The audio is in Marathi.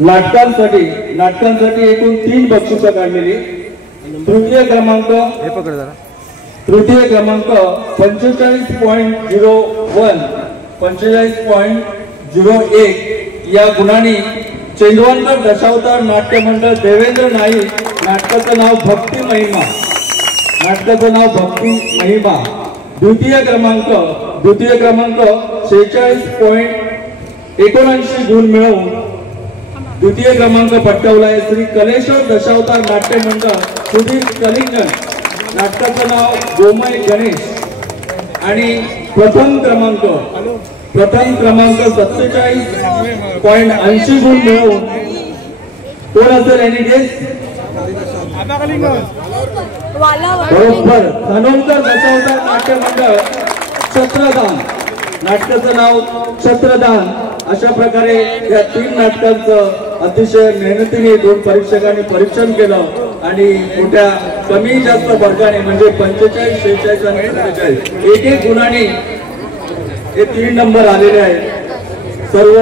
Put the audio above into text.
नाटकांसाठी एकूण 3 बक्षिसं काढलेली। तृतीय क्रमांक 45.01 या गुणांनी चेंदवनकर दशावतार नाट्य मंडळ देवेंद्र नाईक नाटकाचं नाव भक्ती महिमा द्वितीय क्रमांक 46.79 गुण मिळवून द्वितीय क्रमांक पटकावलाय श्री कलेश्वर दशावतार नाट्य मंडळ सुधीर कलिंगन नाटकाचं नाव गोमय गणेश आणि प्रथम क्रमांक 47.80 गुण मिळवून कोण असेल एनी गेस? बरोबर धनोंकर दशावतार नाट्य मंडळ छत्रदान नाटकाचं नाव छत्रदान। अशा प्रकारे या 3 नाटकांचं अतिशय मेहनतीने 2 परीक्षकांनी परीक्षण केलं आणि मोठ्या कमी जास्त वर्गाने म्हणजे 45, 46 आणि 47 एक गुणाने हे 3 नंबर आलेले आहेत सर्व।